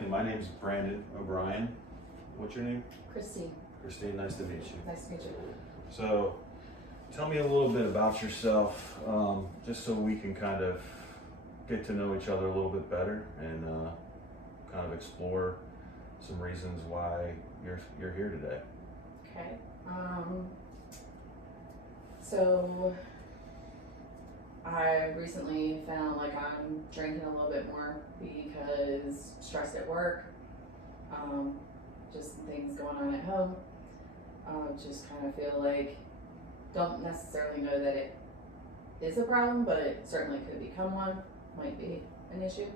Hey, my name's Brandon O'Brien. What's your name? Christine. Christine, nice to meet you. Nice to meet you. So, tell me a little bit about yourself, just so we can kind of get to know each other a little bit better and kind of explore some reasons why you're here today. Okay. So I recently found like I'm drinking a little bit more because stressed at work, just some things going on at home. Just kind of feel like, don't necessarily know that it is a problem, but it certainly could become one, might be an issue.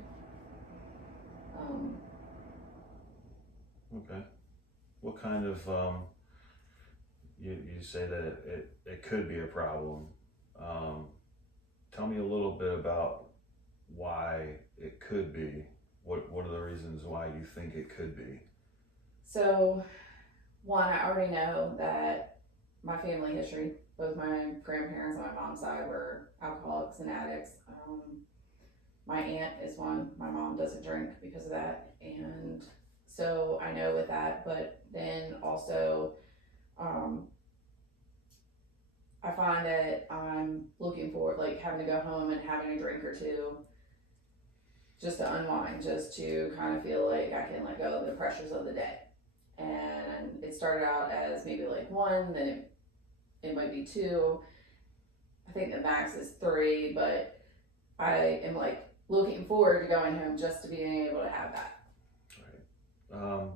Okay. What kind of, you say that it could be a problem. Tell me a little bit about why it could be. What are the reasons why you think it could be? So, one, I already know that my family history, both my grandparents on my mom's side were alcoholics and addicts. My aunt is one. My mom doesn't drink because of that. And so I know with that, but then also, I find that I'm looking forward, like having to go home and having a drink or two just to unwind, just to kind of feel like I can let go of the pressures of the day. And it started out as maybe like one, then it might be two. I think the max is three, but I am like looking forward to going home just to being able to have that. Right.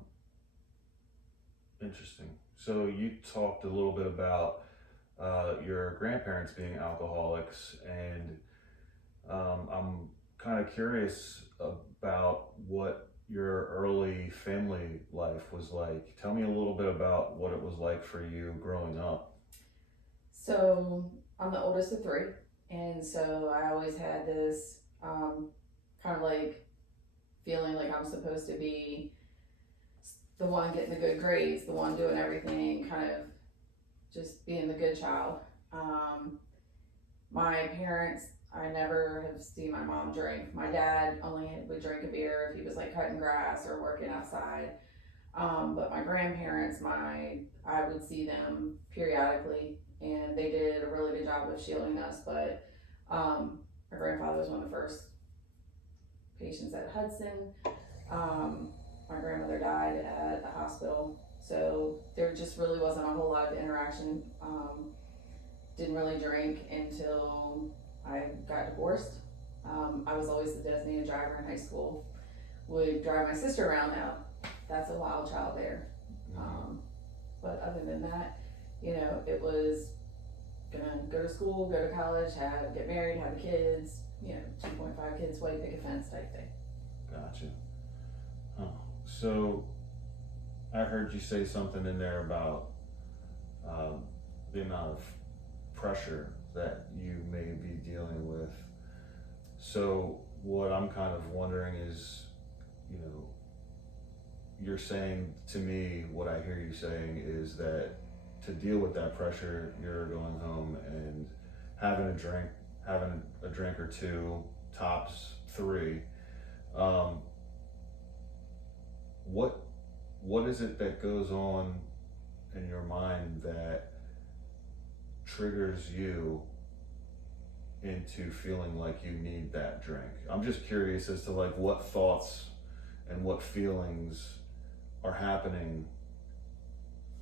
Interesting. So you talked a little bit about your grandparents being alcoholics, and I'm kind of curious about what your early family life was like. Tell me a little bit about what it was like for you growing up. So I'm the oldest of three, and so I always had this kind of like feeling like I'm supposed to be the one getting the good grades, the one doing everything, kind of just being the good child. My parents, I never have seen my mom drink. My dad only would drink a beer if he was like cutting grass or working outside. But my grandparents, I would see them periodically, and they did a really good job of shielding us. But my grandfather was one of the first patients at Hudson. My grandmother died at the hospital, so there just really wasn't a whole lot of interaction. Didn't really drink until I got divorced. I was always the designated driver in high school. Would drive my sister around now. That's a wild child there. But other than that, it was gonna go to school, go to college, get married, have kids, 2.5 kids, white picket fence type thing. Gotcha. Huh. So I heard you say something in there about the amount of pressure that you may be dealing with. So what I'm kind of wondering is, you're saying to me, what I hear you saying is that to deal with that pressure, you're going home and having a drink or two, tops three. What is it that goes on in your mind that triggers you into feeling like you need that drink? I'm just curious as to like what thoughts and what feelings are happening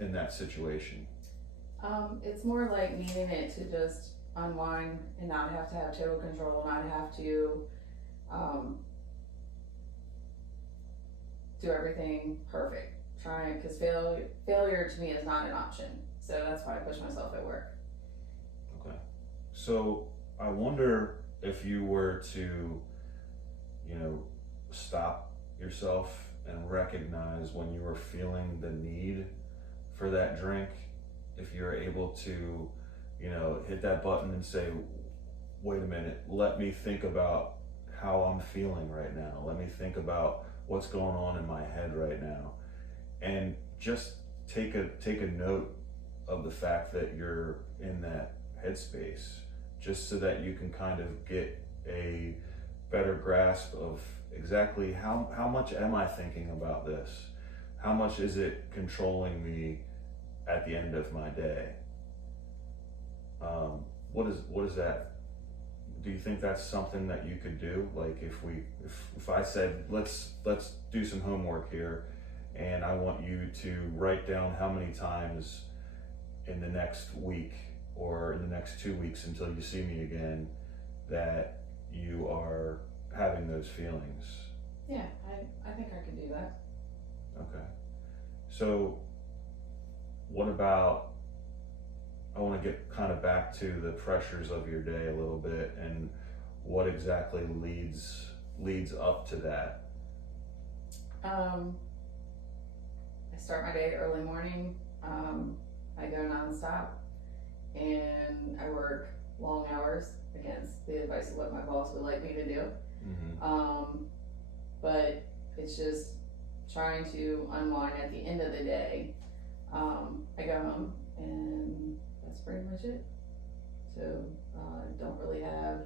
in that situation. It's more like needing it to just unwind and not have to have total control, not have to do everything perfect. Because failure to me is not an option. So that's why I push myself at work. Okay. So I wonder if you were to, stop yourself and recognize when you were feeling the need for that drink, if you're able to, hit that button and say, wait a minute, let me think about how I'm feeling right now. Let me think about what's going on in my head right now. And just take a note of the fact that you're in that headspace, just so that you can kind of get a better grasp of exactly how much am I thinking about this? How much is it controlling me at the end of my day? What is that? Do you think that's something that you could do? Like if I said let's do some homework here, and I want you to write down how many times in the next week or in the next 2 weeks until you see me again that you are having those feelings. Yeah, I think I can do that. Okay. So what about, I want to get kind of back to the pressures of your day a little bit and what exactly leads up to that. I start my day early morning. I go nonstop and I work long hours against the advice of what my boss would like me to do. Mm-hmm. But it's just trying to unwind at the end of the day. I go home and that's pretty much it. So don't really have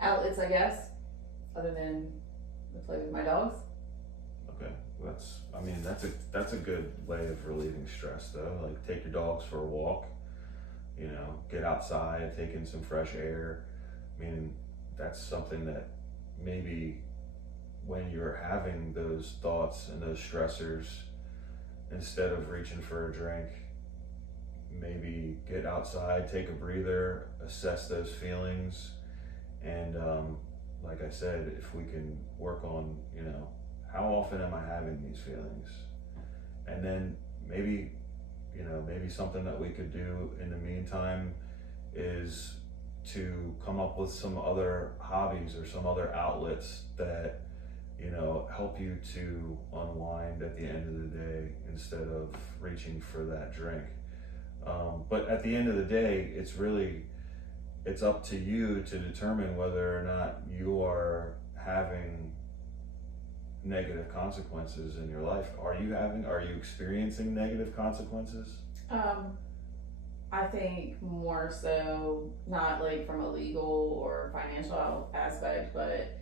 outlets, I guess, other than to play with my dogs. Okay, that's a good way of relieving stress though. Like take your dogs for a walk, get outside, take in some fresh air. I mean, that's something that maybe when you're having those thoughts and those stressors, instead of reaching for a drink, maybe get outside, take a breather, assess those feelings, and like I said, if we can work on, how often am I having these feelings? And then maybe something that we could do in the meantime is to come up with some other hobbies or some other outlets that, help you to unwind at the end of the day instead of reaching for that drink. But at the end of the day, it's up to you to determine whether or not you are having negative consequences in your life. Are you experiencing negative consequences? I think more so, not like from a legal or financial aspect, but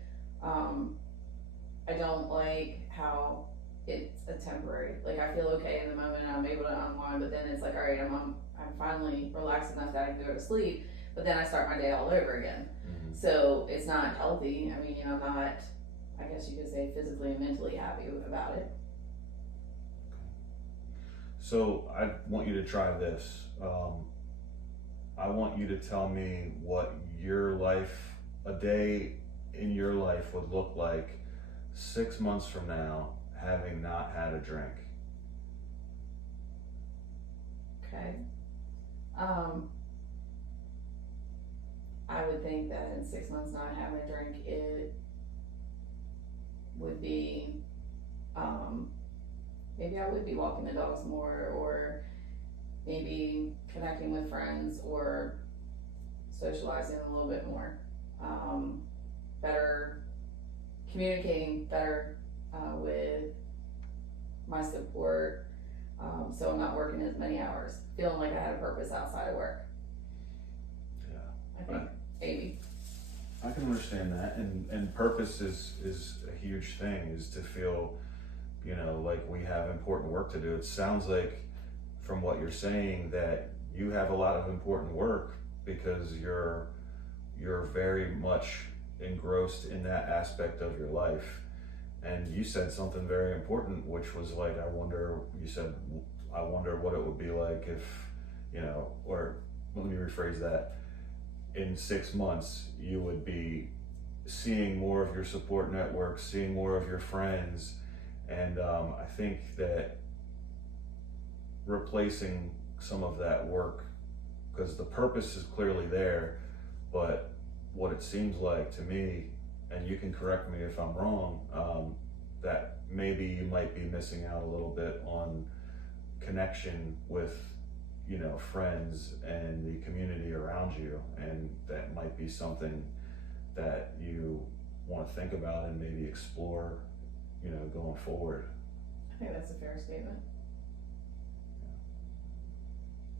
I don't like how it's a temporary, like I feel okay in the moment and I'm able to unwind, but then it's like, all right, I'm finally relaxed enough that I can go to sleep, but then I start my day all over again. Mm-hmm. So it's not healthy. I mean, I'm not, I guess you could say, physically and mentally happy about it. So I want you to try this. I want you to tell me what a day in your life would look like 6 months from now, having not had a drink. Okay. I would think that in 6 months not having a drink, it would be, maybe I would be walking the dogs more, or maybe connecting with friends, or socializing a little bit more, better communicating better with my support, so I'm not working as many hours, feeling like I had a purpose outside of work. Yeah, I think maybe. I can understand that, and purpose is a huge thing, is to feel, like we have important work to do. It sounds like from what you're saying that you have a lot of important work because you're very much engrossed in that aspect of your life. And you said something very important, which was like, I wonder what it would be like if, or let me rephrase that, in 6 months you would be seeing more of your support network, seeing more of your friends. And I think that replacing some of that work, because the purpose is clearly there, but what it seems like to me, and you can correct me if I'm wrong, that maybe you might be missing out a little bit on connection with, friends and the community around you, and that might be something that you want to think about and maybe explore, going forward. I think that's a fair statement.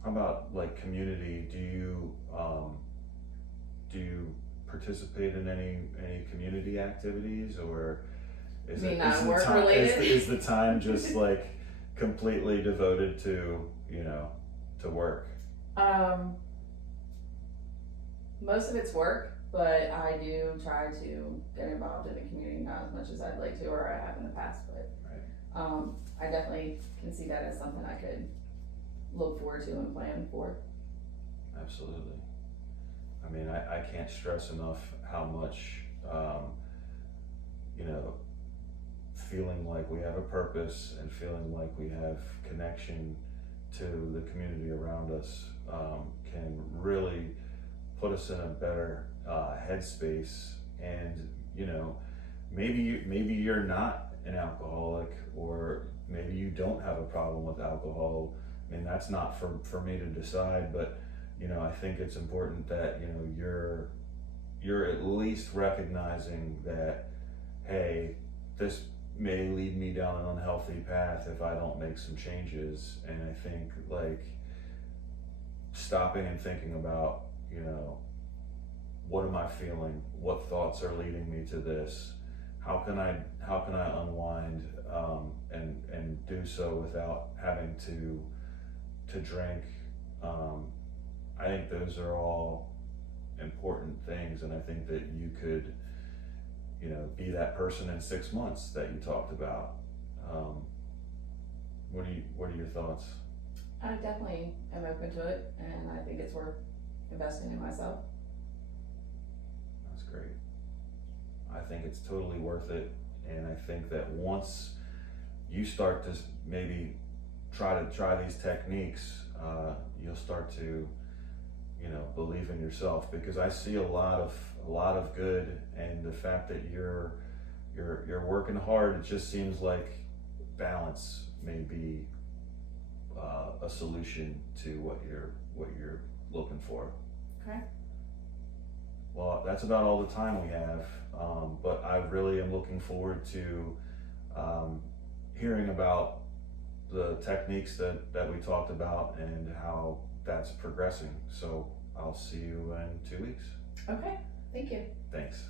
How about like community? Do you participate in any community activities, or is You mean it is the non-work time related? is the time just like completely devoted to to work? Most of it's work, but I do try to get involved in the community, not as much as I'd like to or I have in the past, but Right. I definitely can see that as something I could look forward to and plan for. Absolutely. I mean, I can't stress enough how much, you know, feeling like we have a purpose and feeling like we have connection to the community around us can really put us in a better headspace. And maybe you're not an alcoholic, or maybe you don't have a problem with alcohol. I mean, that's not for me to decide, but I think it's important that you're at least recognizing that, hey, this may lead me down an unhealthy path if I don't make some changes. And I think like stopping and thinking about, what am I feeling? What thoughts are leading me to this? How can I unwind and do so without having to drink? I think those are all important things, and I think that you could, be that person in 6 months that you talked about. What are your thoughts? I definitely am open to it, and I think it's worth investing in myself. That's great. I think it's totally worth it, and I think that once you start to maybe try these techniques, you'll start to believe in yourself, because I see a lot of good, and the fact that you're working hard, it just seems like balance may be a solution to what you're looking for. Okay. Well, that's about all the time we have, but I really am looking forward to hearing about the techniques that we talked about and how that's progressing. So I'll see you in 2 weeks. Okay. Thank you. Thanks.